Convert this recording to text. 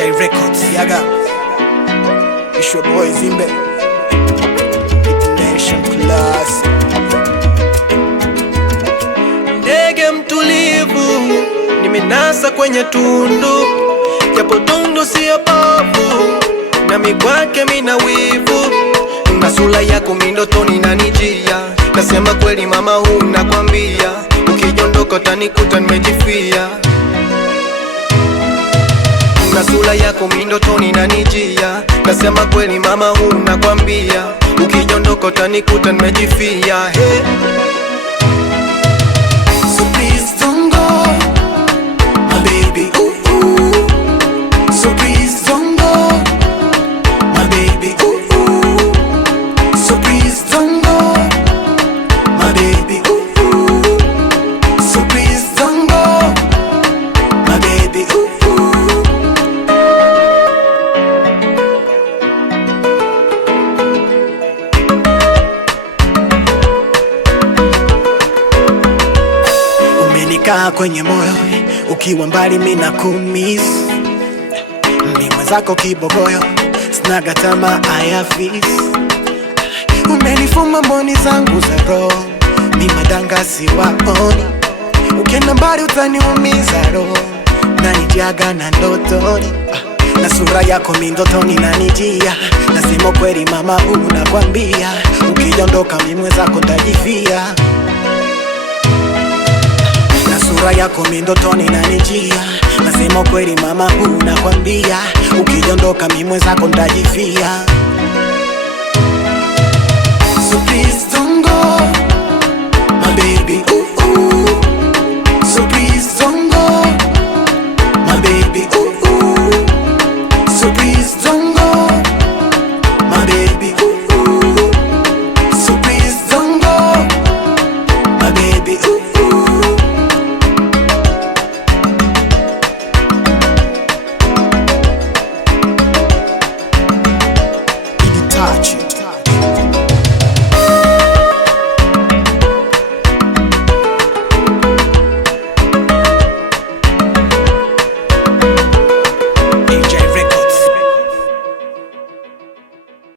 J Records, Yaga. It's your boy Zimbe, Nation Class. Ndege mtulivu, nimenasa kwenye tundu, japo tundu siyo pavu, nami kwake mina wivu. Na sura yako mindotoni inanijia, nasema kweli mama huu nakwambia, ukijondoka utanikuta nimejifia. Na sura yako mindotoni inanijia, nasema kweli mama huu nakwambia, ukijondoka utanikuta nimejifia. Hey. So please don't go, my baby, ooh, ooh. So please don't go, my baby, ooh, ooh. So please don't go, my baby, ooh, ooh. So please don't go, my baby, ooh, ooh. Umenikaa kwenye moyo, ukiwa mbali mina kumiss. Mimi mwenzako kibogoyo, snaga tama ayafis. Umenifuma mboni zangu za roho, mimi madanga siwaoni. Ukienda mbali utaniumiza roho, nanijaga na ndotoni. Na sura yako mindotoni nanijia, nasema kweli mama huu nakwambia, ukijondoka mimi mwenzako ntajifia. Na sura yako mindotoni inanijia, nasema kweli mama huu nakwambia, ukijondoka mimi mwenzako ntajifia. So please